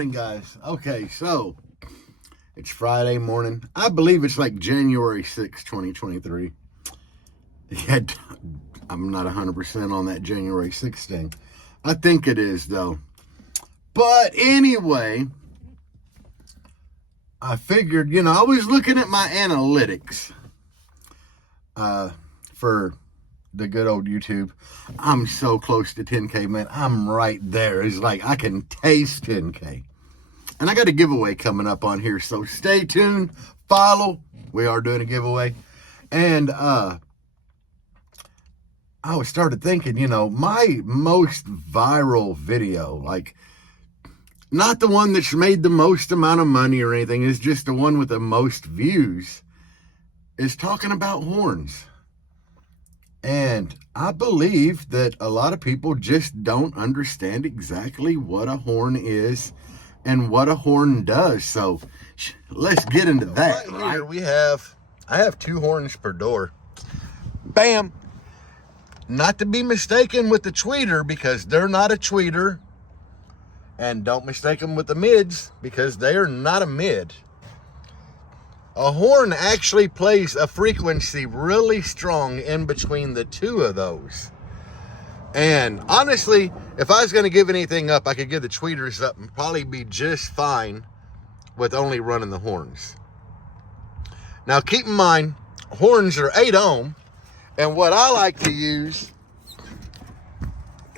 morning, guys. Okay, so it's Friday morning. I believe it's like January 6th, 2023. Yeah, I'm not 100% on that January 6th thing. I think it is, though. But anyway, I figured, I was looking at my analytics for the good old YouTube. I'm so close to 10K, man. I'm right there. It's like I can taste 10K. And I got a giveaway coming up on here, so stay tuned, follow. We are doing a giveaway. And I started thinking, my most viral video, like not the one that's made the most amount of money or anything, is just the one with the most views, is talking about horns. And I believe that a lot of people just don't understand exactly what a horn is and what a horn does. So let's get into that. Right here I have 2 horns per door. Bam! Not to be mistaken with the tweeter, because they're not a tweeter. And don't mistake them with the mids, because they are not a mid. A horn actually plays a frequency really strong in between the two of those. And honestly, if I was going to give anything up, I could give the tweeters up and probably be just fine with only running the horns. Now keep in mind, horns are 8 ohm, and what I like to use,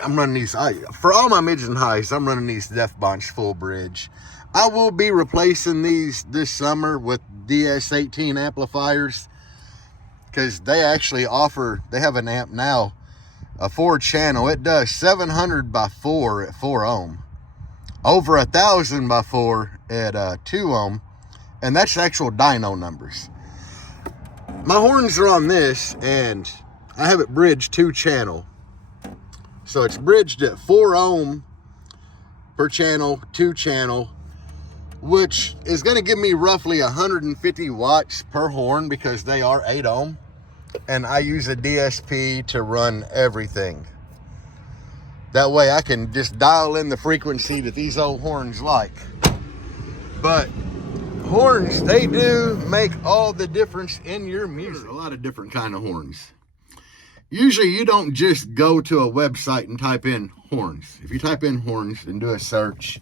I'm running these, for all my mids and highs, I'm running these Deafbonch full bridge. I will be replacing these this summer with DS18 amplifiers, because they actually they have an amp now, a 4-channel. It does 700 by 4 at 4 ohm, over 1,000 by 4 at 2 ohm, and that's actual dyno numbers. My horns are on this, and I have it bridged 2-channel. So it's bridged at 4 ohm per channel, 2-channel, which is going to give me roughly 150 watts per horn, because they are 8 ohm. And I use a DSP to run everything. That way I can just dial in the frequency that these old horns like. But horns, they do make all the difference in your music. A lot of different kind of horns. Usually you don't just go to a website and type in horns. If you type in horns and do a search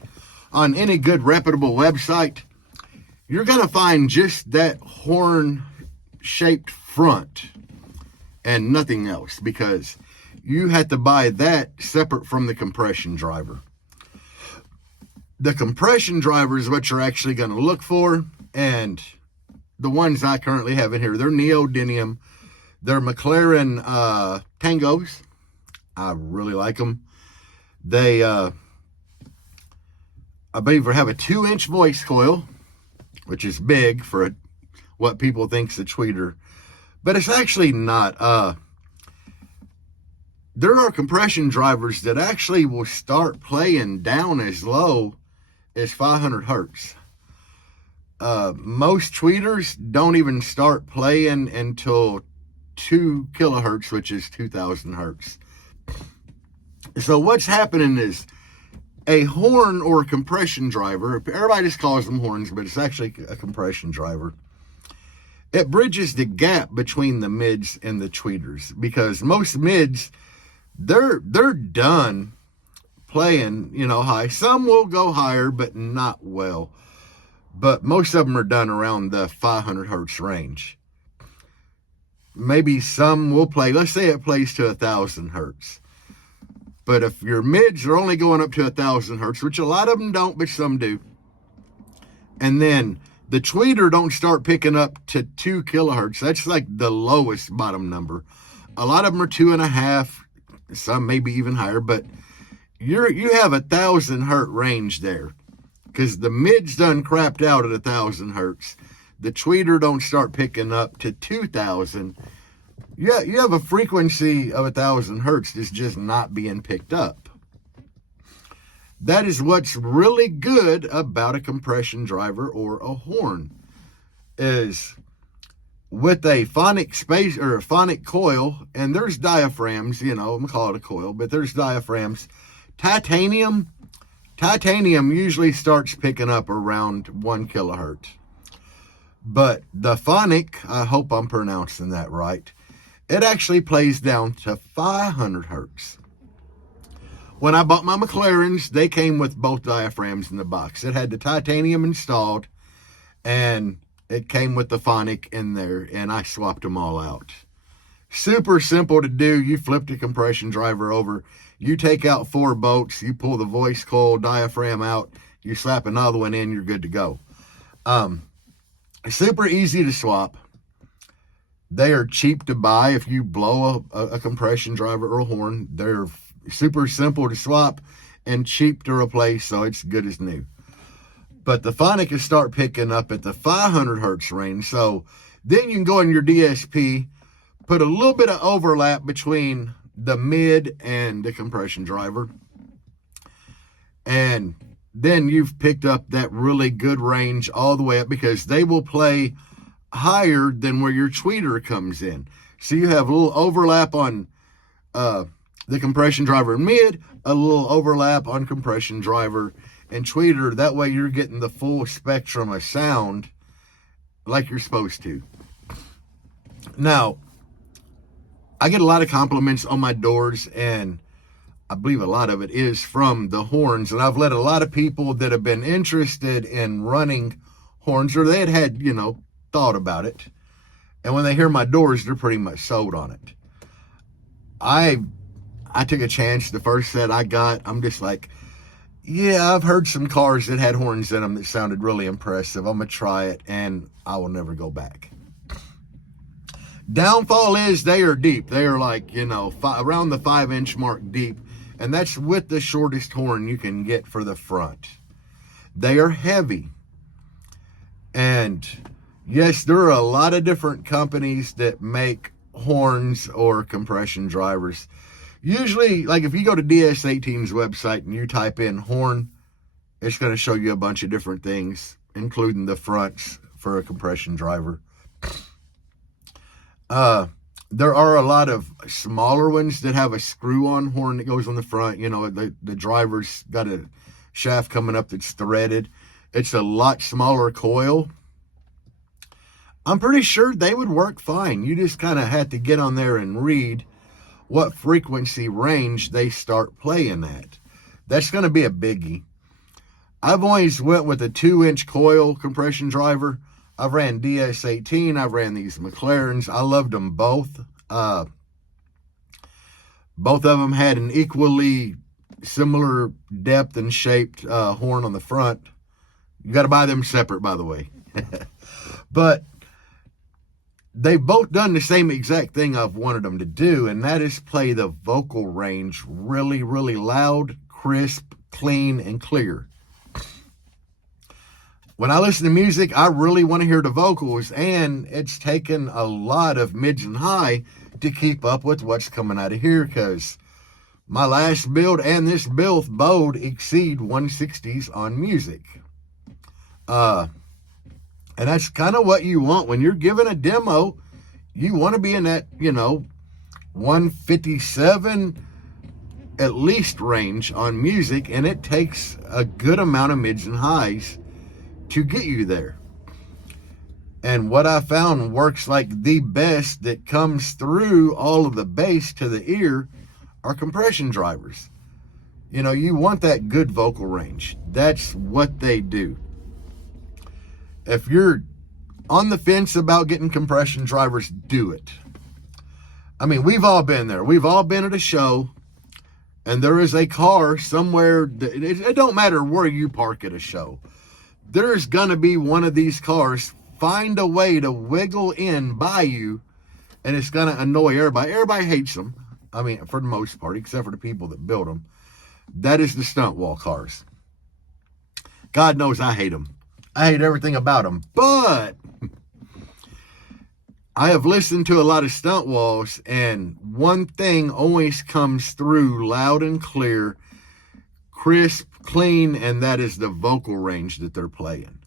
on any good reputable website, you're going to find just that horn shaped front and nothing else, because you have to buy that separate from the compression driver. The compression driver is what you're actually going to look for, and the ones I currently have in here, they're neodymium. They're McLaren Tangos. I really like them. They, I believe, have a 2-inch voice coil, which is big for what people think's a tweeter, but it's actually not. There are compression drivers that actually will start playing down as low as 500 hertz. Most tweeters don't even start playing until 2 kilohertz, which is 2,000 hertz. So what's happening is a horn or a compression driver, everybody just calls them horns, but it's actually a compression driver. It bridges the gap between the mids and the tweeters, because most mids, they're done playing, high. Some will go higher, but not well. But most of them are done around the 500 hertz range. Maybe some will play, let's say it plays to 1,000 hertz. But if your mids are only going up to 1,000 hertz, which a lot of them don't, but some do, and then the tweeter don't start picking up to 2 kilohertz, that's like the lowest bottom number. A lot of them are 2.5, some maybe even higher, but you have 1,000 hertz range there, because the mids done crapped out at 1,000 hertz. The tweeter don't start picking up to 2,000. Yeah, you have a frequency of 1,000 hertz that's just not being picked up. That is what's really good about a compression driver or a horn, is with a phonic space or a phonic coil, and there's diaphragms, I'm gonna call it a coil, but there's diaphragms. Titanium Titanium usually starts picking up around 1 kilohertz. But the Phonic, I hope I'm pronouncing that right, it actually plays down to 500 hertz. When I bought my McLarens, they came with both diaphragms in the box. It had the Titanium installed, and it came with the Phonic in there, and I swapped them all out. Super simple to do. You flip the compression driver over, you take out 4 bolts, you pull the voice coil diaphragm out, you slap another one in, you're good to go. Super easy to swap. They are cheap to buy if you blow a compression driver or a horn. They're super simple to swap and cheap to replace, so it's good as new. But the Phonic will start picking up at the 500 hertz range, so then you can go in your DSP, put a little bit of overlap between the mid and the compression driver, and then you've picked up that really good range all the way up, because they will play higher than where your tweeter comes in. So you have a little overlap on the compression driver and mid, a little overlap on compression driver and tweeter. That way you're getting the full spectrum of sound like you're supposed to. Now, I get a lot of compliments on my doors, and I believe a lot of it is from the horns. And I've let a lot of people that have been interested in running horns, or they had, thought about it, and when they hear my doors, they're pretty much sold on it. I took a chance. The first set I got, I'm just like, yeah, I've heard some cars that had horns in them that sounded really impressive. I'm going to try it, and I will never go back. Downfall is they are deep. They are like, around the 5-inch mark deep, and that's with the shortest horn you can get for the front. They are heavy. And yes, there are a lot of different companies that make horns or compression drivers. Usually, like if you go to DS18's website and you type in horn, it's going to show you a bunch of different things, including the fronts for a compression driver. There are a lot of smaller ones that have a screw-on horn that goes on the front. The driver's got a shaft coming up that's threaded. It's a lot smaller coil. I'm pretty sure they would work fine. You just kind of had to get on there and read what frequency range they start playing at. That's going to be a biggie. I've always went with a 2-inch coil compression driver. I've ran DS18. I've ran these McLarens. I loved them both. Both of them had an equally similar depth and shaped horn on the front. You got to buy them separate, by the way. But they've both done the same exact thing I've wanted them to do, and that is play the vocal range really, really loud, crisp, clean, and clear. When I listen to music, I really want to hear the vocals, and it's taken a lot of mids and high to keep up with what's coming out of here, because my last build and this build both exceed 160s on music. And that's kind of what you want when you're giving a demo. You want to be in that, 157 at least range on music, and it takes a good amount of mids and highs to get you there. And what I found works like the best that comes through all of the bass to the ear are compression drivers. You want that good vocal range. That's what they do. If you're on the fence about getting compression drivers, do it. I mean, we've all been there. We've all been at a show, and there is a car somewhere. It don't matter where you park at a show. There's going to be one of these cars find a way to wiggle in by you, and it's going to annoy everybody. Everybody hates them. I mean, for the most part, except for the people that build them. That is the stunt wall cars. God knows I hate them. I hate everything about them. But I have listened to a lot of stunt walls, and one thing always comes through loud and clear, crisp, clean, and that is the vocal range that they're playing.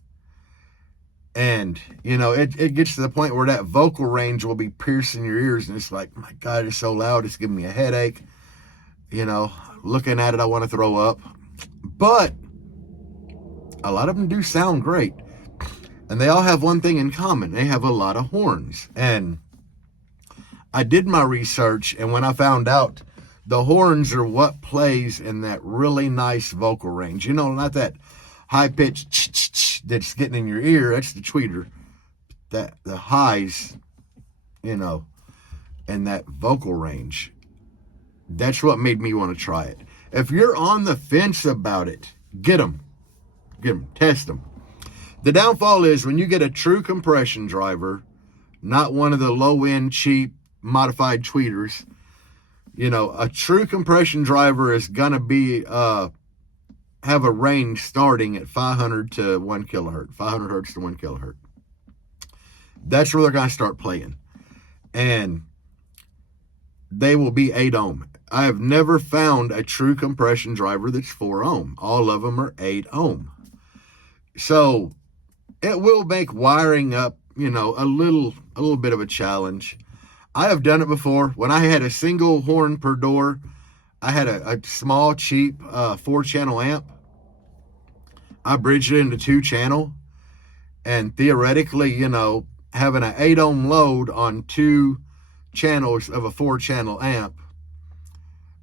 And, it gets to the point where that vocal range will be piercing your ears, and it's like, my God, it's so loud, it's giving me a headache. Looking at it, I want to throw up. But a lot of them do sound great. And they all have one thing in common. They have a lot of horns. And I did my research, and when I found out the horns are what plays in that really nice vocal range. You know, not that high-pitched that's getting in your ear. That's the tweeter. That the highs, you know, and that vocal range. That's what made me want to try it. If you're on the fence about it, get them. Test them. The downfall is when you get a true compression driver, not one of the low-end, cheap, modified tweeters. You know, a true compression driver is going to be, have a range starting at 500 to 1 kilohertz, 500 hertz to 1 kilohertz. That's where they're going to start playing. And they will be 8 ohm. I have never found a true compression driver that's 4 ohm. All of them are 8 ohm. So it will make wiring up, you know, a little bit of a challenge. I have done it before. When I had a single horn per door, I had a small, cheap 4-channel amp. I bridged it into 2-channel. And theoretically, you know, having an 8 ohm load on 2 channels of a 4-channel amp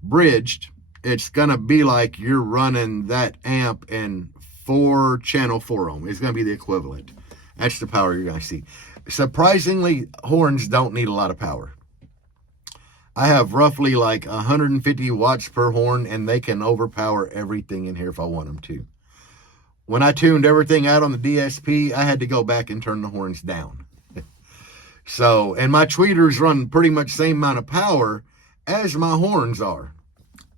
bridged, it's going to be like you're running that amp in 4-channel 4 ohm. It's going to be the equivalent. That's the power you're going to see. Surprisingly, horns don't need a lot of power. I have roughly like 150 watts per horn, and they can overpower everything in here if I want them to. When I tuned everything out on the DSP, I had to go back and turn the horns down. So, and my tweeters run pretty much the same amount of power as my horns are,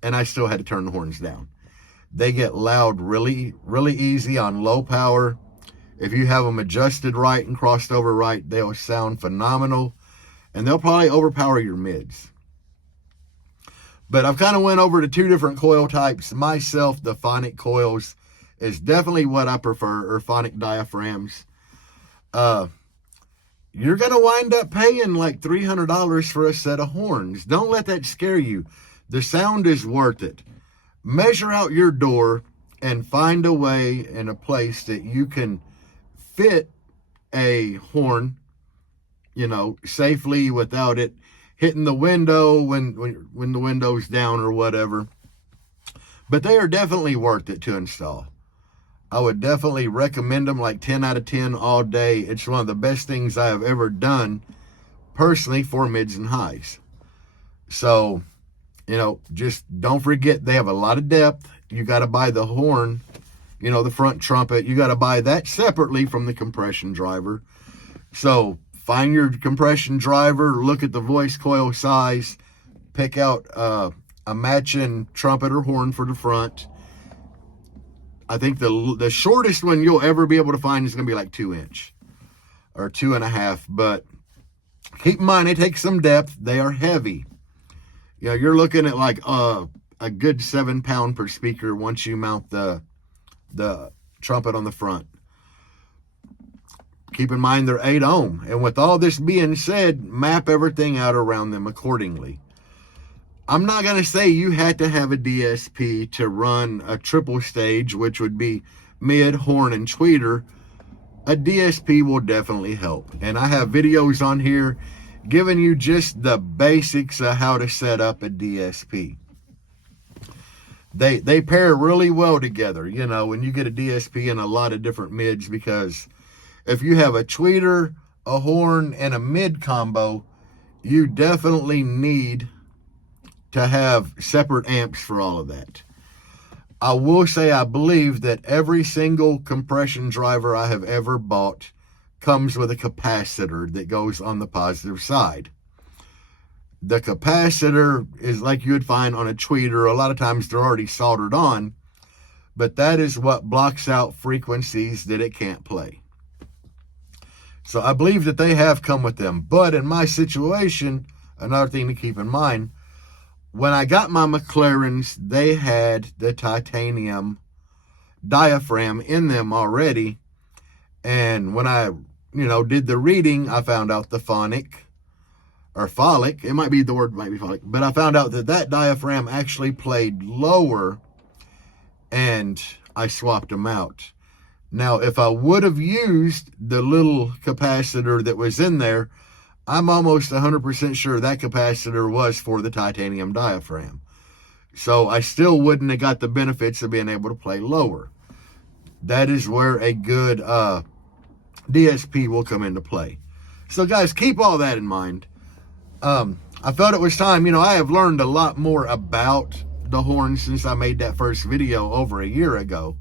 and I still had to turn the horns down. They get loud really, really easy on low power. If you have them adjusted right and crossed over right, they'll sound phenomenal, and they'll probably overpower your mids. But I've kind of went over to 2 different coil types. Myself, the phonic coils is definitely what I prefer, or phonic diaphragms. You're going to wind up paying like $300 for a set of horns. Don't let that scare you. The sound is worth it. Measure out your door and find a way and a place that you can fit a horn, you know, safely without it hitting the window when the window's down or whatever. But they are definitely worth it to install. I would definitely recommend them, like 10 out of 10 all day. It's one of the best things I have ever done personally for mids and highs. So, you know, just don't forget they have a lot of depth. You got to buy the horn, you know, the front trumpet. You got to buy that separately from the compression driver. So find your compression driver, look at the voice coil size, pick out a matching trumpet or horn for the front. I think the shortest one you'll ever be able to find is going to be like 2-inch or 2.5. But keep in mind, it takes some depth. They are heavy. You know, you're looking at like a good 7 pound per speaker once you mount the trumpet on the front. Keep in mind they're 8 ohm. And with all this being said, map everything out around them accordingly. I'm not going to say you had to have a DSP to run a triple stage, which would be mid, horn, and tweeter. A DSP will definitely help. And I have videos on here giving you just the basics of how to set up a DSP. They pair really well together, you know, when you get a DSP and a lot of different mids, because if you have a tweeter, a horn, and a mid combo, you definitely need to have separate amps for all of that. I will say I believe that every single compression driver I have ever bought comes with a capacitor that goes on the positive side. The capacitor is like you would find on a tweeter. A lot of times they're already soldered on, but that is what blocks out frequencies that it can't play. So I believe that they have come with them. But in my situation, another thing to keep in mind, when I got my McLarens, they had the titanium diaphragm in them already. And when I, did the reading, I found out the phonic, or folic, it might be the word, might be folic, but I found out that diaphragm actually played lower, and I swapped them out. Now, if I would have used the little capacitor that was in there, I'm almost 100% sure that capacitor was for the titanium diaphragm. So I still wouldn't have got the benefits of being able to play lower. That is where a good DSP will come into play. So guys, keep all that in mind. I felt it was time. I have learned a lot more about the horn since I made that first video over a year ago.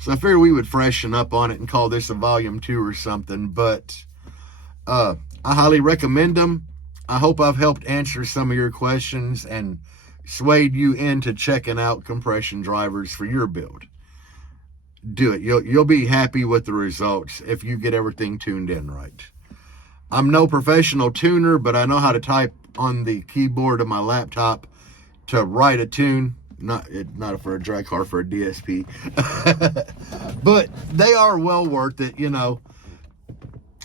So I figured we would freshen up on it and call this a volume 2 or something. But I highly recommend them. I hope I've helped answer some of your questions and swayed you into checking out compression drivers for your build. Do it. You'll be happy with the results if you get everything tuned in right. I'm no professional tuner, but I know how to type on the keyboard of my laptop to write a tune. Not for a drag car, for a DSP. But they are well worth it.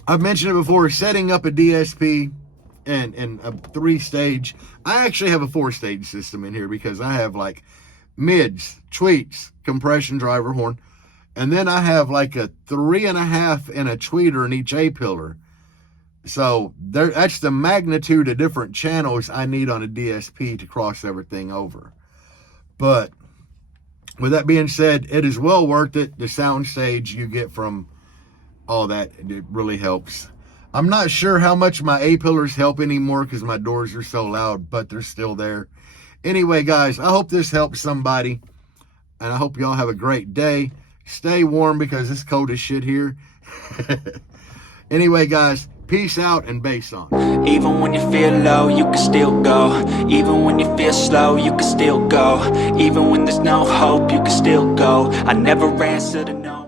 I've mentioned it before, setting up a DSP and a 3-stage. I actually have a 4-stage system in here because I have like mids, tweets, compression driver horn, and then I have like a 3.5 and a tweeter in each A-pillar. So that's the magnitude of different channels I need on a DSP to cross everything over. But with that being said, it is well worth it. The sound stage you get from all that, it really helps. I'm not sure how much my A-pillars help anymore because my doors are so loud, but they're still there. Anyway, guys, I hope this helps somebody, and I hope y'all have a great day. Stay warm because it's cold as shit here. Anyway, guys, peace out and bass on. Even when you feel low, you can still go. Even when you feel slow, you can still go. Even when there's no hope, you can still go. I never answer to no.